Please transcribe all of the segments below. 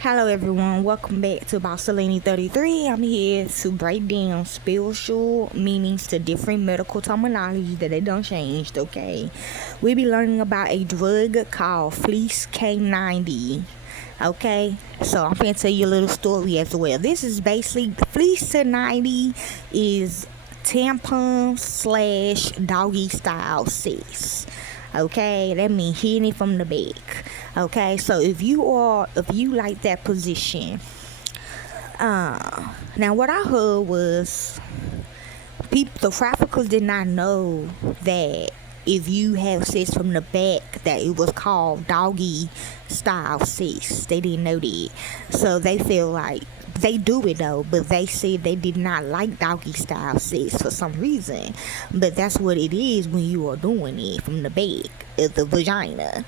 Hello everyone, welcome back to About Selene 33. I'm here to break down spiritual meanings to different medical terminology that they done changed, okay? We'll be learning about a drug called Flecainide. Okay, so I'm gonna tell you a little story as well. This is basically Flecainide is tampon slash doggy style sex. Okay, that means hitting it from the back. Okay, so if you like that position, now what I heard was the traffickers did not know that if you have sex from the back that it was called doggy style sex. They didn't know that, so they feel like they do it though, but they said they did not like doggy style sex for some reason. But that's what it is when you are doing it from the back of the vagina.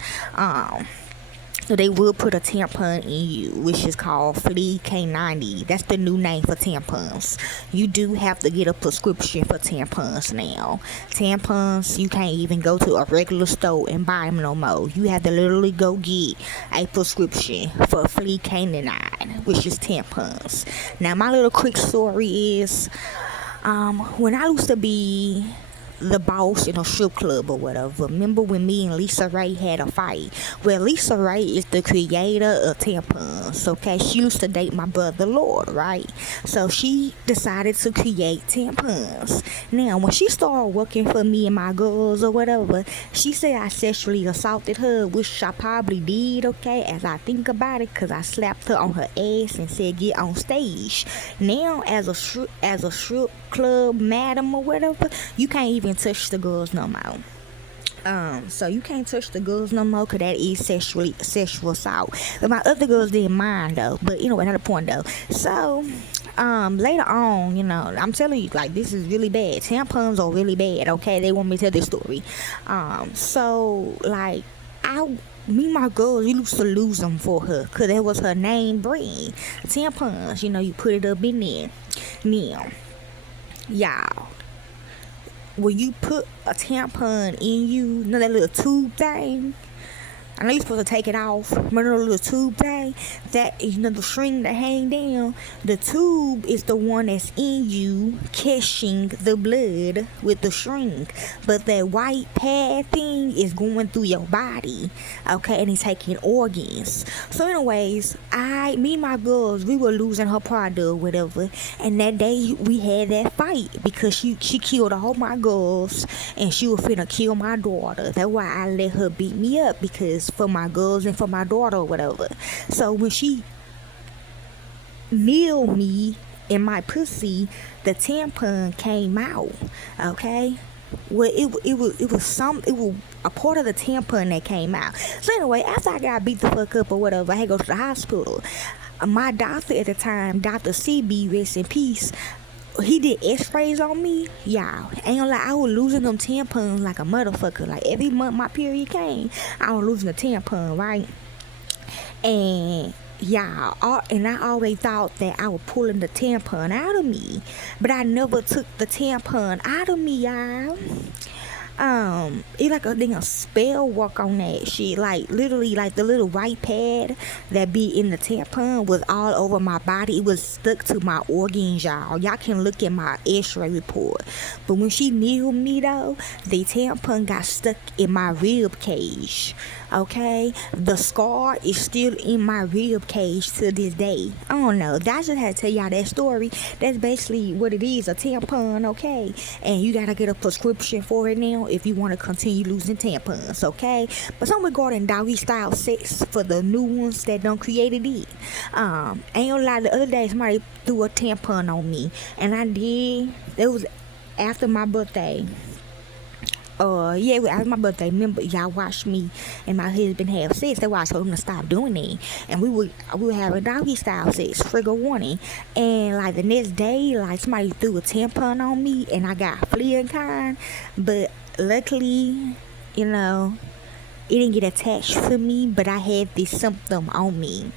So they will put a tampon in you, which is called Flecainide. That's the new name for tampons. You do have to get a prescription for tampons now. Tampons, you can't even go to a regular store and buy them no more. You have to literally go get a prescription for Flecainide, which is tampons. Now, my little quick story is, when I used to be the boss in a strip club or whatever. Remember when me and Lisa Ray had a fight? Well, Lisa Ray is the creator of tampons. Okay, she used to date my brother Lord, right? So she decided to create tampons. Now, when she started working for me and my girls or whatever, she said I sexually assaulted her, which I probably did. Okay, as I think about it, cause I slapped her on her ass and said get on stage. Now, as a strip club madam or whatever, you can't even touch the girls no more. So you can't touch the girls no more because that is sexual assault. But my other girls didn't mind though. But another point though. So later on, I'm telling you, like, this is really bad. Tampons are really bad. Okay, they want me to tell this story. So like me and my girls, we used to lose them for her because that was her name brand. Tampons, you put it up in there. Now, y'all, when you put a tampon in you, that little tube thing, I know you're supposed to take it off. Remember the little tube thing? That is the string that hang down. The tube is the one that's in you catching the blood with the string. But that white pad thing is going through your body. Okay, and it's taking organs. So anyways, me and my girls, we were losing her product or whatever. And that day we had that fight because she killed all my girls and she was finna kill my daughter. That's why I let her beat me up, because for my girls and for my daughter or whatever. So when she nailed me in my pussy, the tampon came out. Okay. Well, it was a part of the tampon that came out. So anyway, after I got beat the fuck up or whatever, I had to go to the hospital. My doctor at the time, Dr. CB, rest in peace, he did x-rays on me. Y'all, ain't gonna lie, I was losing them tampons like a motherfucker. Like every month my period came, I was losing a tampon, right? And and I always thought that I was pulling the tampon out of me, but I never took the tampon out of me, y'all. It like a spell work on that shit. Like literally, like the little white pad that be in the tampon was all over my body. It was stuck to my organs, y'all. Y'all can look at my X-ray report. But when she nailed me though, the tampon got stuck in my rib cage. Okay, the scar is still in my rib cage to this day. I don't know. I just had to tell y'all that story. That's basically what it is, a tampon. Okay, and you gotta get a prescription for it now if you want to continue losing tampons. Okay, but some regarding doggy style sex for the new ones that done created it. Ain't gonna lie, the other day somebody threw a tampon on me, and I did. It was after my birthday. It was my birthday. Remember, y'all watched me and my husband have sex. That's why I told him to stop doing it. And we would have a doggy style sex, trigger warning. And like the next day, like somebody threw a tampon on me, and I got Flecainide. But luckily, it didn't get attached to me, but I had this symptom on me.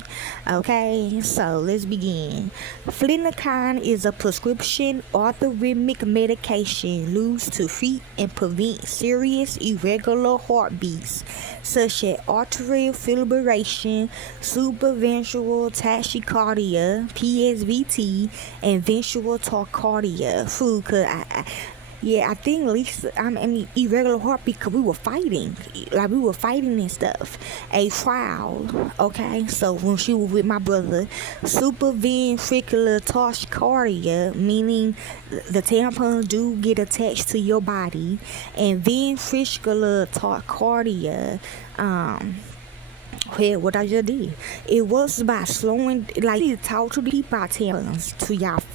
Okay, so let's begin. Flecainide is a prescription antiarrhythmic medication used to treat and prevent serious irregular heartbeats such as atrial fibrillation, supraventricular tachycardia, PSVT, and ventricular tachycardia. I think Lisa, I mean, irregular heartbeat, because we were fighting. Like, we were fighting and stuff. A trial, okay? So, when she was with my brother, supraventricular tachycardia, meaning the tampons do get attached to your body, and ventricular tachycardia, what I just did. It was by slowing, like, you talk to the people about tampons,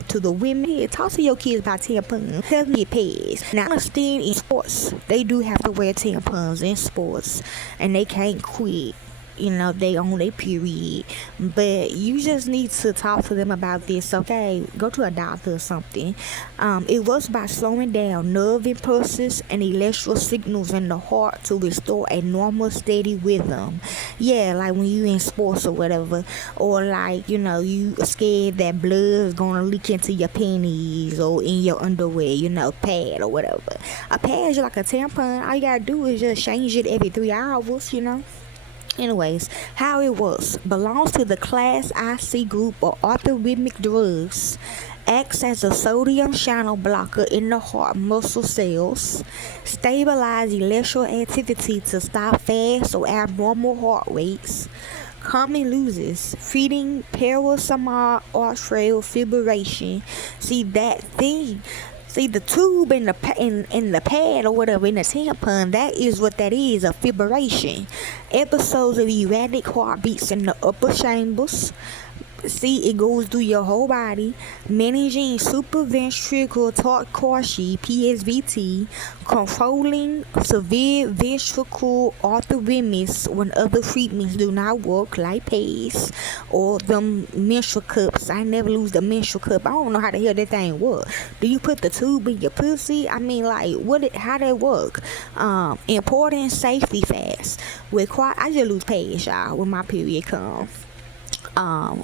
to the women. Talk to your kids about tampons. Tell them it pays. Now, I understand in sports, they do have to wear tampons in sports, and they can't quit. They on their period. But you just need to talk to them about this, okay? Go to a doctor or something. It was by slowing down nerve impulses and electrical signals in the heart to restore a normal, steady rhythm. Yeah, like when you in sports or whatever. Or like, you scared that blood is gonna leak into your panties or in your underwear, pad or whatever. A pad is like a tampon. All you gotta do is just change it every 3 hours, Anyways, how it works. Belongs to the class IC group of antiarrhythmic drugs. Acts as a sodium channel blocker in the heart muscle cells. Stabilize electrical activity to stop fast or abnormal heart rates. Common uses: feeding paroxysmal atrial fibrillation. See that thing. See, the tube in the pad or whatever, in the tampon, that is what that is, a fibrillation. Episodes of erratic heartbeats in the upper chambers. See, it goes through your whole body. Managing supraventricular tachycardia, PSVT. Controlling severe ventricular arrhythmias when other treatments do not work, like PACE or the menstrual cups. I never lose the menstrual cup. I don't know how the hell that thing works. Do you put the tube in your pussy? I mean, like, how that work? Important safety facts. I just lose PACE, y'all, when my period comes.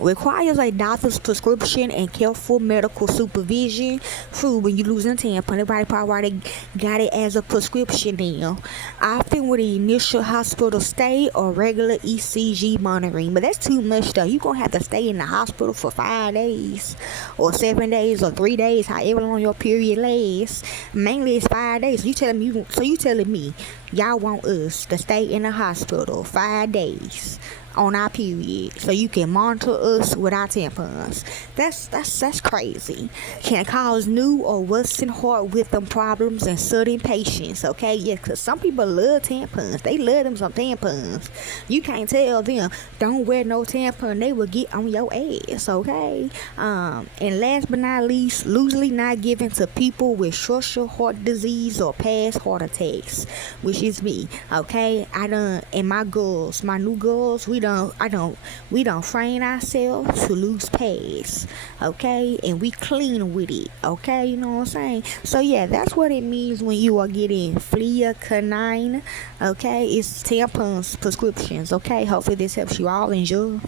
Requires a doctor's prescription and careful medical supervision. True, when you losing a tampon, everybody probably got it as a prescription now. Often with the initial hospital stay or regular ECG monitoring. But that's too much though. You're going to have to stay in the hospital for 5 days or 7 days or 3 days, however long your period lasts. Mainly it's 5 days. You telling me y'all want us to stay in the hospital 5 days on our period so you can monitor us with our tampons? That's crazy. Can cause new or worsen heart rhythm problems in certain patients, okay? Yeah, because some people love tampons. They love them some tampons. You can't tell them don't wear no tampon, they will get on your ass, okay? And last but not least, loosely not given to people with structural heart disease or past heart attacks, which is me, okay? And my new girls, we don't train ourselves to lose pads, okay? And we clean with it, okay? You know what I'm saying? So yeah, that's what it means when you are getting Flecainide, okay? It's tampons prescriptions, okay? Hopefully this helps you all. Enjoy.